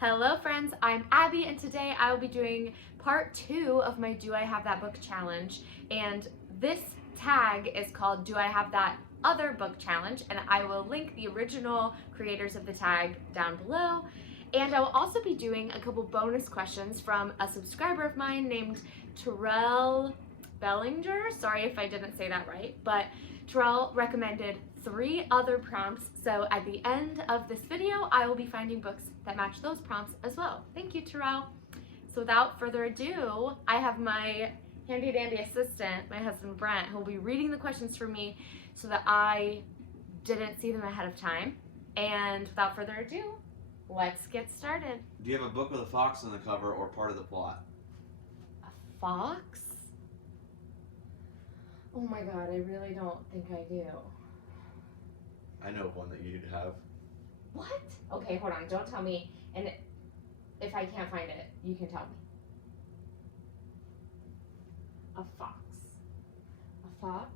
Hello friends, I'm Abby and today I will be doing part 2 of my Do I Have That Book challenge, and this tag is called Do I Have That Other Book challenge, and I will link the original creators of the tag down below. And I will also be doing a couple bonus questions from a subscriber of mine named Terrell Bellinger. Sorry if I didn't say that right, but Terrell recommended 3 other prompts, so at the end of this video I will be finding books that match those prompts as well. Thank you, Terrell. So without further ado, I have my handy dandy assistant, my husband Brent, who will be reading the questions for me so that I didn't see them ahead of time. And without further ado, let's get started. Do you have a book with a fox on the cover or part of the plot? A fox? Oh my god, I really don't think I do. I know one that you'd have. What? Okay, hold on, don't tell me. And if I can't find it, you can tell me. A fox. A fox?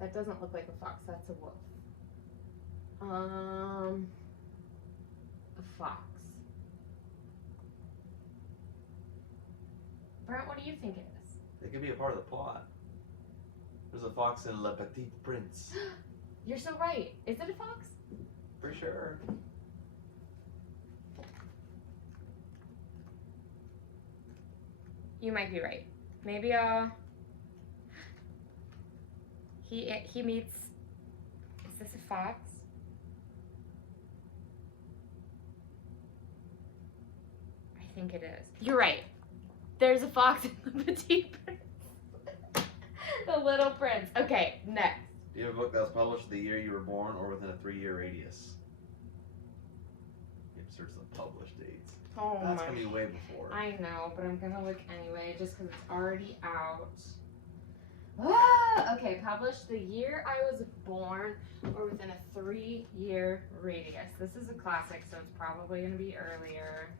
That doesn't look like a fox, that's a wolf. A fox. Brent, what do you think it is? It could be a part of the plot. There's a fox in Le Petit Prince. You're so right. Is it a fox? For sure. You might be right. Maybe he meets. Is this a fox? I think it is. You're right. There's a fox in the Petit Prince. The Little Prince. Okay, next. Do you have a book that was published the year you were born or within a 3-year radius? You have to search the published dates. Oh That's my. gonna be way before. I know, but I'm gonna look anyway just because it's already out. Ah, okay, published the year I was born or within a 3-year radius. This is a classic, so it's probably gonna be earlier.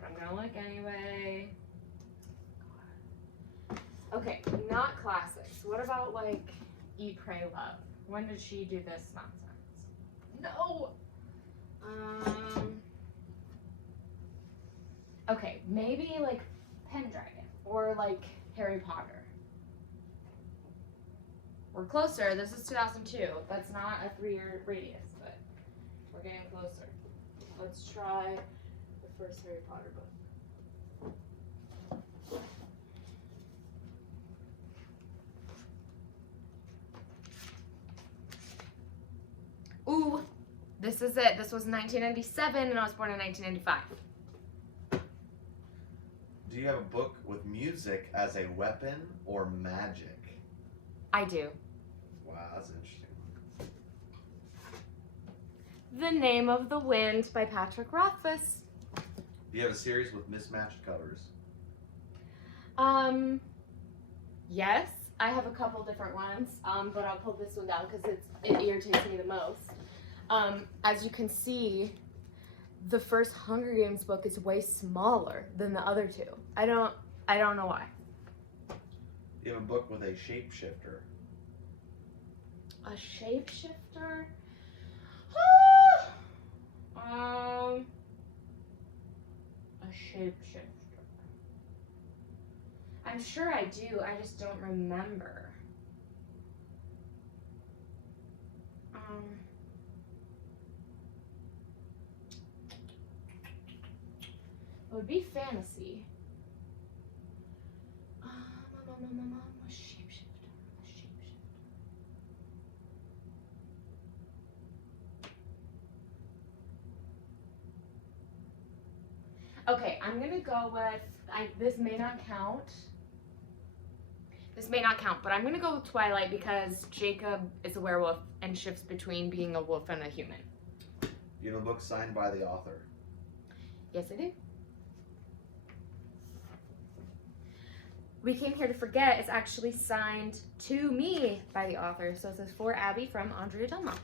But I'm gonna look anyway. Okay, not classics. What about like Eat, Pray, Love? When did she do this nonsense? No! Okay, maybe like Pendragon or like Harry Potter. We're closer. This is 2002. That's not a 3-year radius, but we're getting closer. Let's try the first Harry Potter book. Ooh, this is it. This was 1997 and I was born in 1995. Do you have a book with music as a weapon or magic? I do. Wow, that's interesting. The Name of the Wind by Patrick Rothfuss. Do you have a series with mismatched covers? Yes, I have a couple different ones, but I'll pull this one down because it irritates me the most. As you can see, the first Hunger Games book is way smaller than the other two. I don't know why. Do you have a book with a shapeshifter? A shapeshifter? A shapeshifter. I'm sure I do, I just don't remember. It would be fantasy. A shapeshifter. A shapeshifter. Okay, I'm gonna go with, this may not count. This may not count, but I'm gonna go with Twilight because Jacob is a werewolf and shifts between being a wolf and a human. You have a book signed by the author? Yes, I do. We Came Here to Forget is actually signed to me by the author, so it says For Abby from Andrea Delma.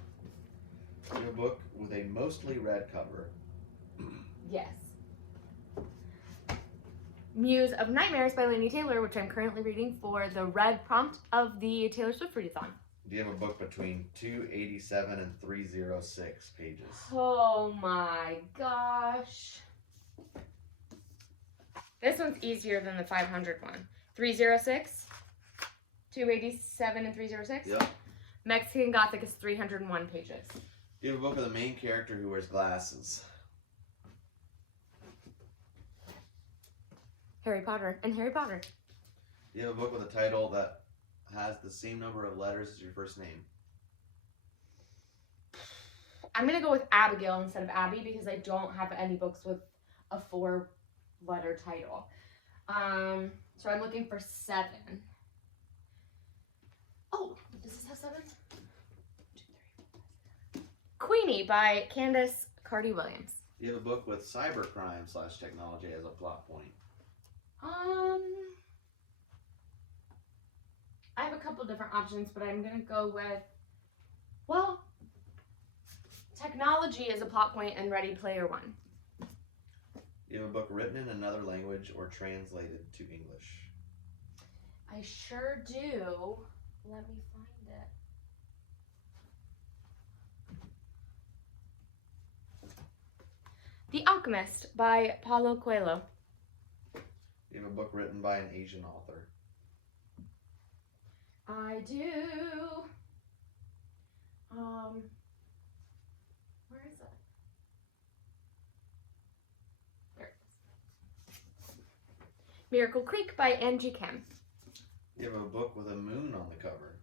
You have a book with a mostly red cover? Yes. Muse of Nightmares by Laini Taylor, which I'm currently reading for the red prompt of the Taylor Swift readathon. Do you have a book between 287 and 306 pages? Oh my gosh. This one's easier than the 500 one. 306, 287, and 306? Yep. Mexican Gothic is 301 pages. Do you have a book with a main character who wears glasses? Harry Potter and Harry Potter. Do you have a book with a title that has the same number of letters as your first name? I'm going to go with Abigail instead of Abby because I don't have any books with a 4-letter title. So I'm looking for 7. Oh, does this have 7? 1, 2, 3, 4, 5, 6. Queenie by Candace Carty Williams. Do you have a book with cybercrime / technology as a plot point? I have a couple different options, but I'm going to go with, well, technology is a plot point in Ready Player One. Do you have a book written in another language or translated to English? I sure do. Let me find it. The Alchemist by Paulo Coelho. Do you have a book written by an Asian author? I do. Where is it? There it is. Miracle Creek by Angie Kim. Do you have a book with a moon on the cover?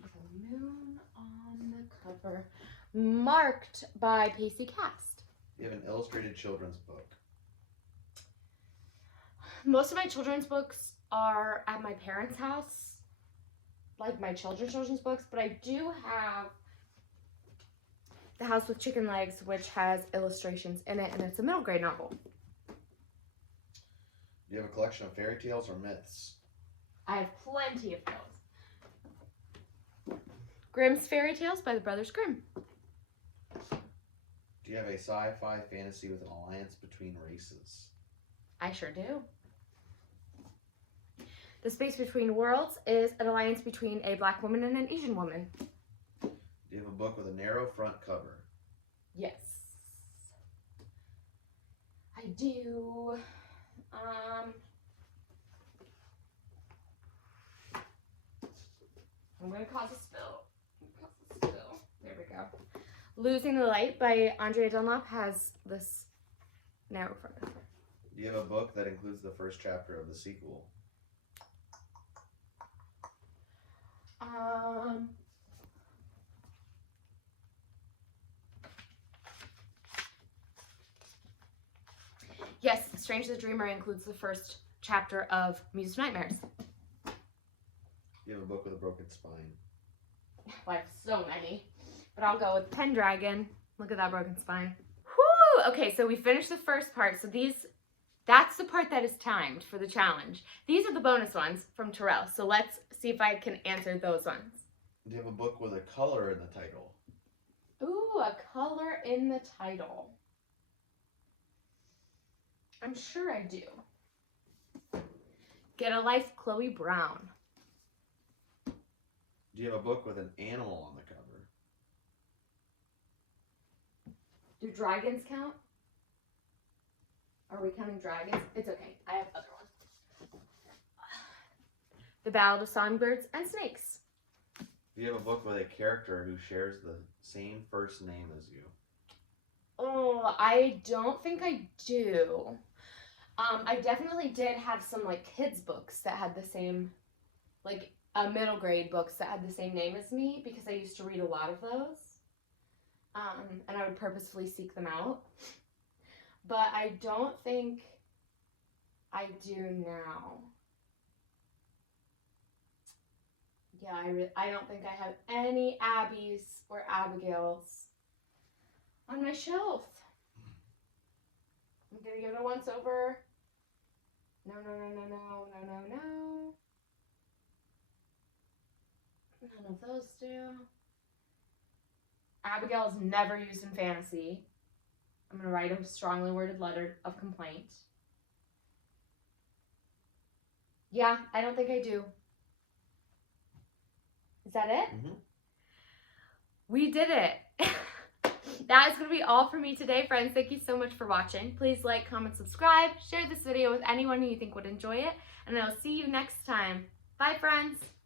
The moon on the cover. Marked by Pacey Cast. Do you have an illustrated children's book? Most of my children's books are at my parents' house, like my children's books, but I do have The House with Chicken Legs, which has illustrations in it, and it's a middle grade novel. Do you have a collection of fairy tales or myths? I have plenty of those. Grimm's Fairy Tales by the Brothers Grimm. Do you have a sci-fi fantasy with an alliance between races? I sure do. The Space Between Worlds is an alliance between a black woman and an Asian woman. Do you have a book with a narrow front cover? Yes. I do. I'm going to cause a spill. There we go. Losing the Light by Andrea Dunlop has this narrow front cover. Do you have a book that includes the first chapter of the sequel? Yes, Strange the Dreamer includes the first chapter of Muse of Nightmares. Do you have a book with a broken spine? I have so many, but I'll go with Pendragon. Look at that broken spine. Whoo! Okay, so we finished the first part. So that's the part that is timed for the challenge. These are the bonus ones from Terrell. So let's see if I can answer those ones. Do you have a book with a color in the title? Ooh, a color in the title. I'm sure I do. Get a Life, Chloe Brown. Do you have a book with an animal on the cover? Do dragons count? Are we counting dragons? It's okay. I have other ones. The Ballad of Songbirds and Snakes. Do you have a book with a character who shares the same first name as you? Oh, I don't think I do. I definitely did have some like kids books that had the same, like middle grade books that had the same name as me because I used to read a lot of those. And I would purposefully seek them out. But I don't think I do now. Yeah, I don't think I have any Abby's or Abigail's on my shelf. I'm gonna give it a once over. No. None of those do. Abigail is never used in fantasy. I'm gonna write a strongly worded letter of complaint. Yeah, I don't think I do. Is that it? Mm-hmm. We did it. That is going to be all for me today, friends. Thank you so much for watching. Please like, comment, subscribe, share this video with anyone who you think would enjoy it, and I'll see you next time. Bye, friends.